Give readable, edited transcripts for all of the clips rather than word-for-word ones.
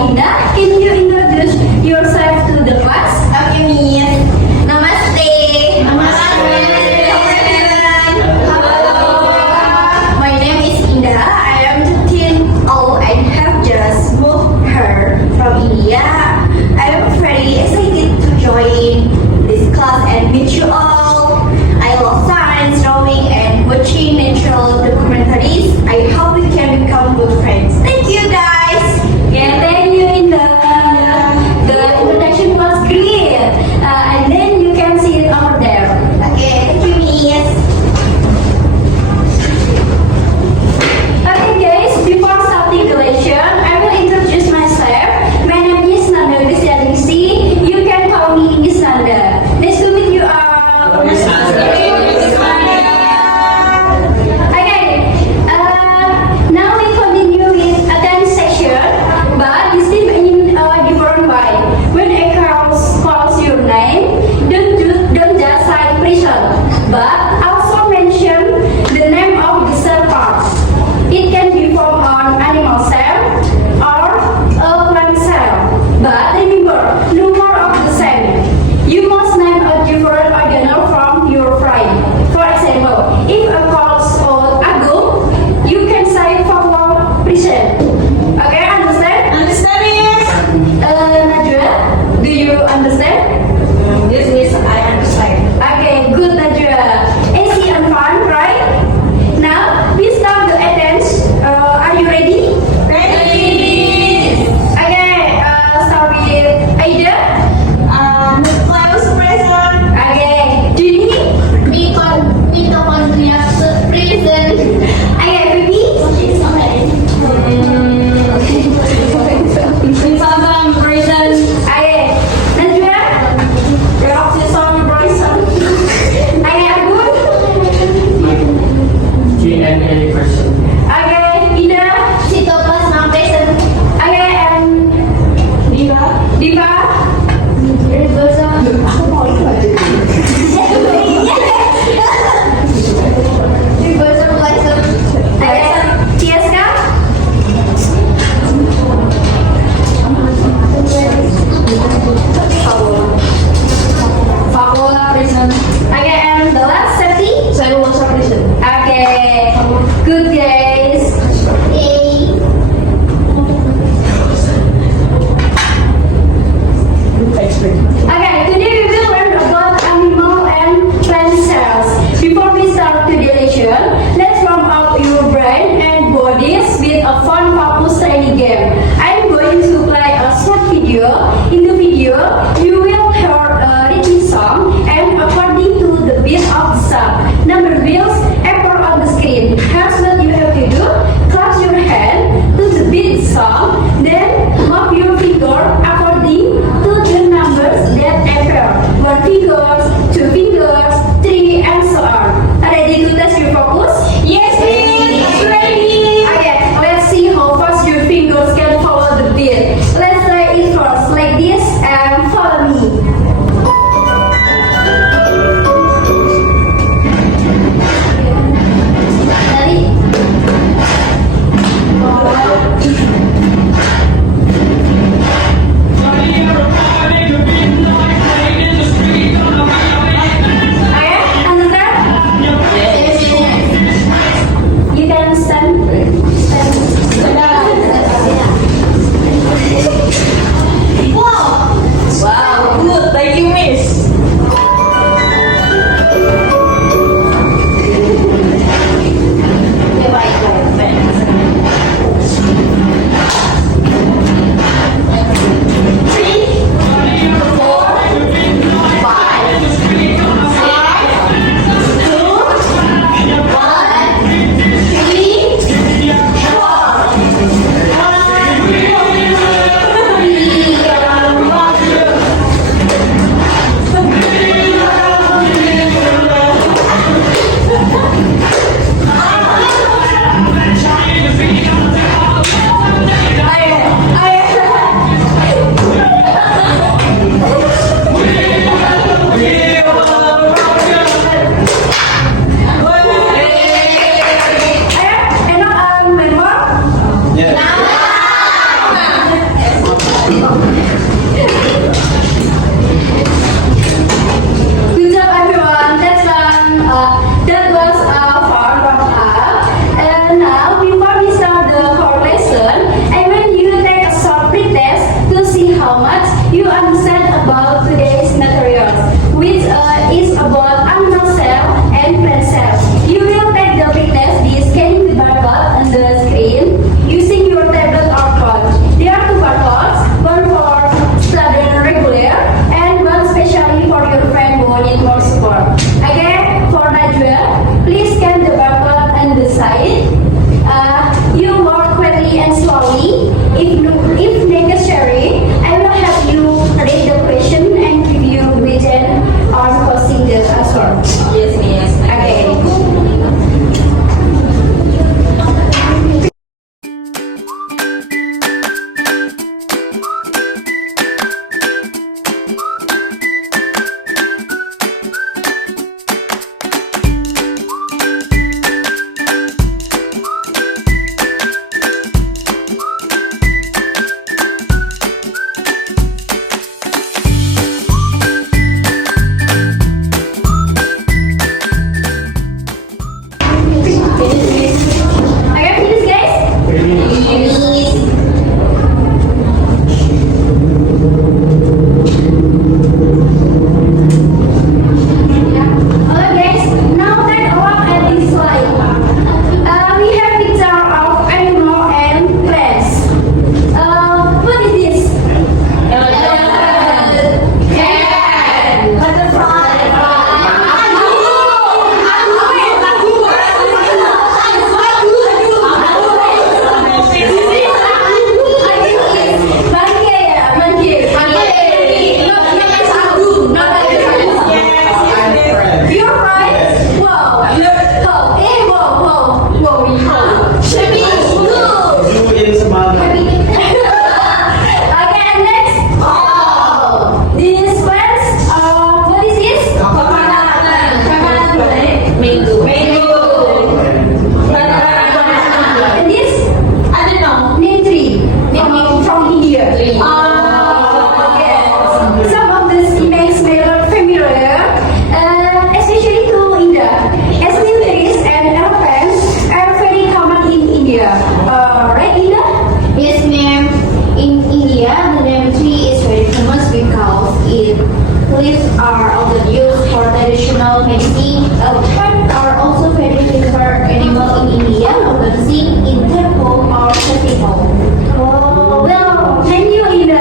Indah, can you introduce yourself to the class? Okay, Miss. Namaste. Namaste. Hello, everyone. Hello. My name is Indah. I am 13 old and have just moved here from India. I am very excited to join this class and meet you all. I love science, drawing, and watching natural documentaries. I hope we can become good friends. Thank you, guys. Yeah, thank you, Indah. Good job, everyone. That was fun from us. And now, before we start the core lesson, I want you to take a short pretest to see how much you understand about today's materials, which is about animal cell and plant cells. You will take the pretest by scanning the barcode on the screen using your tablet or phone. There are two barcodes, one for student regular and one specially for your friend who need more support. Again, for Najwa, please scan the barcode on the side. You work quickly and slowly. If necessary, I will help you read the question and give you written or posting the answer. Yes, miss. Okay. Are you finished, guys? Alright, guys. Now take a look at this slide. We have picture of animal and plants. What is this? You're right. Wow. Oh, hey, whoa. Should be good. You in Semarang. Okay, and next. Oh, these plants. What is this? Coconut. Mango. And this? I don't know. Neem tree. Neem from India. Okay. Some of these names may look familiar, especially to India, as neem trees and elephants are very common in India. Right, India? Yes, ma'am. In India, the neem tree is very famous because its leaves are often used for traditional medicine. Plants are also very preferred animal in India, often seen in temple or festival. Oh, well, thank you, India,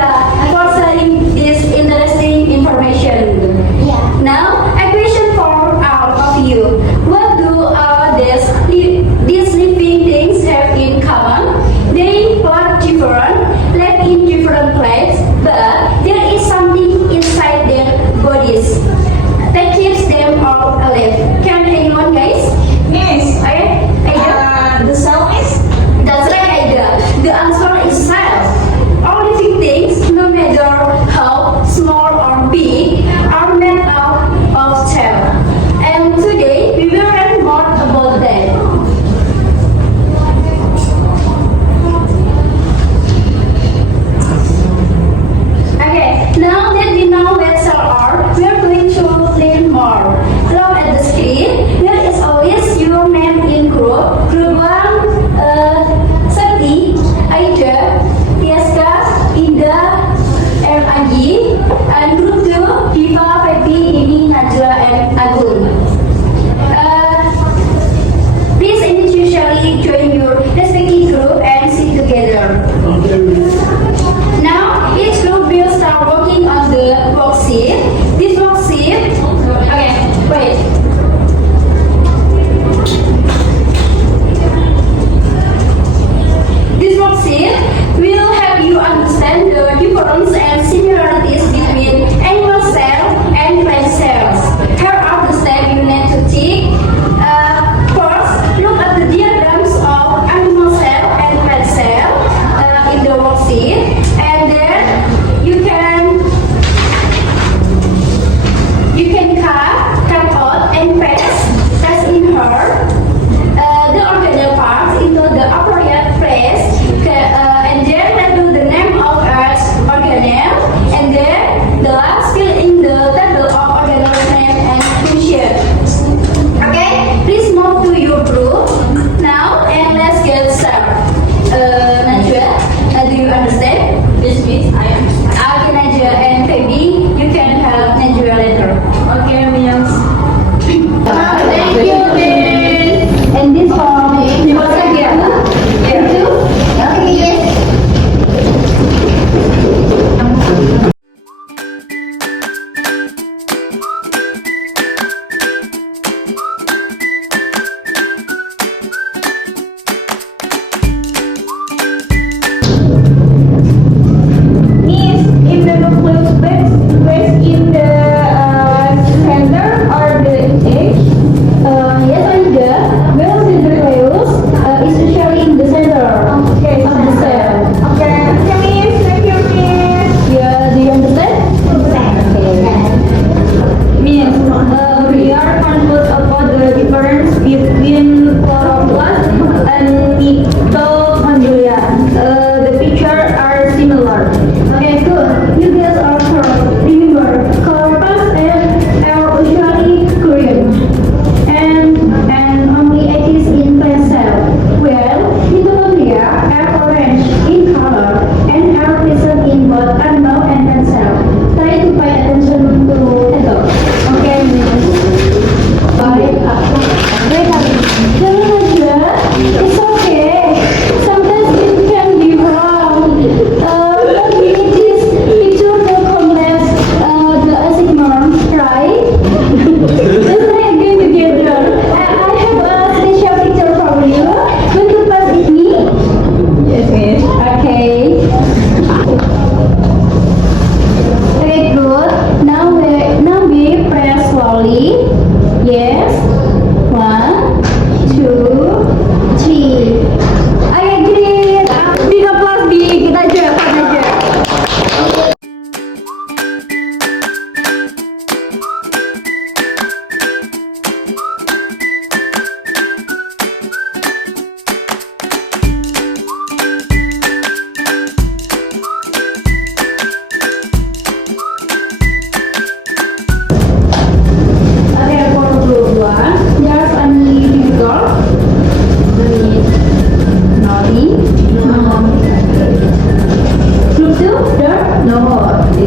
for sharing this interesting information. Yeah. Now, a question for all of you. What do these living things have in common? They look different, live in different places, but there is something inside their bodies that keeps them all alive. Can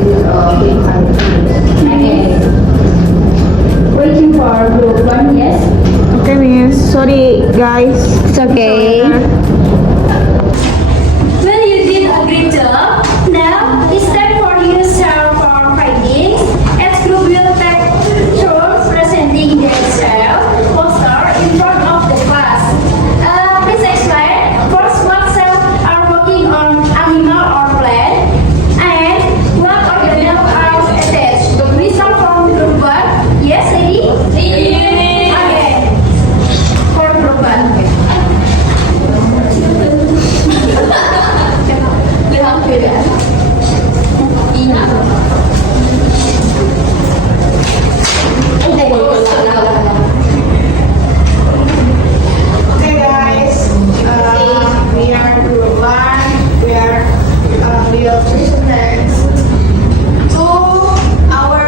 Okay. Waiting for group 1, yes? Okay, Miss. Sorry, guys. It's okay. Well, you did a great job. Now, it's time for you to share for findings. Each group will take turns presenting their share poster in front of the class. Please explain first what cells are working on animal or plant and what organelles are attached. We start from group 1. Yes, ready? Okay. For group 1. Bilang beda. Ina. Okay, guys. We are group 1. We will present to our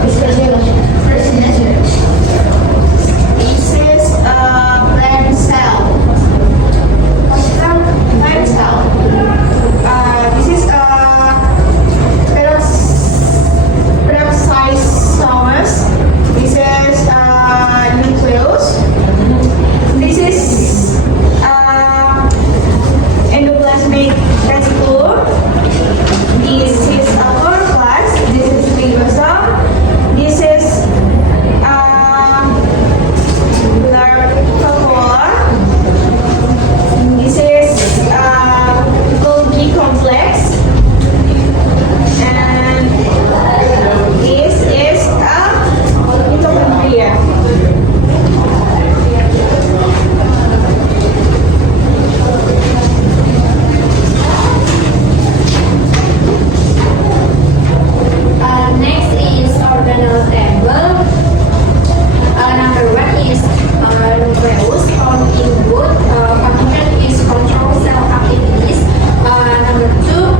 presentation. This is a plant cell. Plant cell. This is a peroxisomes. This is nucleus. This is endoplasmic reticulum. This is a chloroplast. This is ribosome. This is larvae. This is Golgi complex. And this is a mitochondria. Next is organelle table. Number 1 is nucleus on input. Function is control cell activities. Number 2,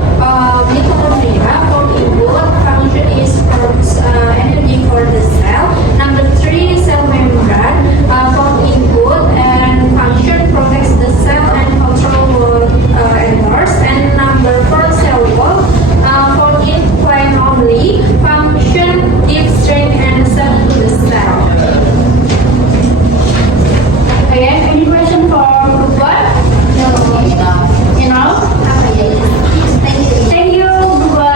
mitochondria for input. Function is produce energy for the cell. Number 3, cell membrane for input and function protects the cell and control errors. And number 4, cell wall for plant only. Function gives strength and strength to the cell. Okay, any question for group 1? No. You know? Thank you, group 1.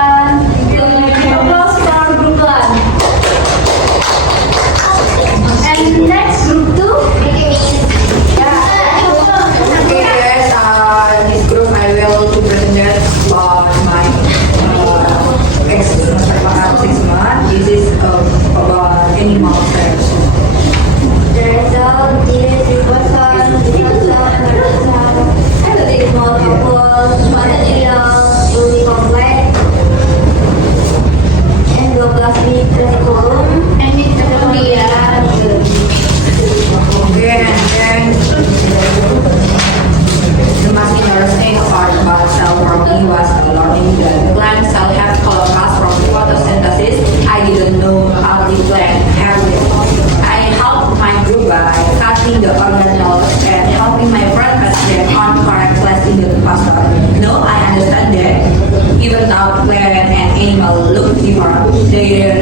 Applause for group 1. And next, group 2. Okay, guys. This group I will to present about my experience 6 months. This is about animal cells. The result is ribosome, small couples, material, Golgi complex, endoplasmic reticulum, and mitochondria. Okay, and then the most interesting part about cell working was learning that plant cell have chloroplast from photosynthesis. I didn't know how the plant have it. I helped my group by cutting the organelles and helping my friend them on correct place in the pastor. No, I understand that even though plant and animal look different, their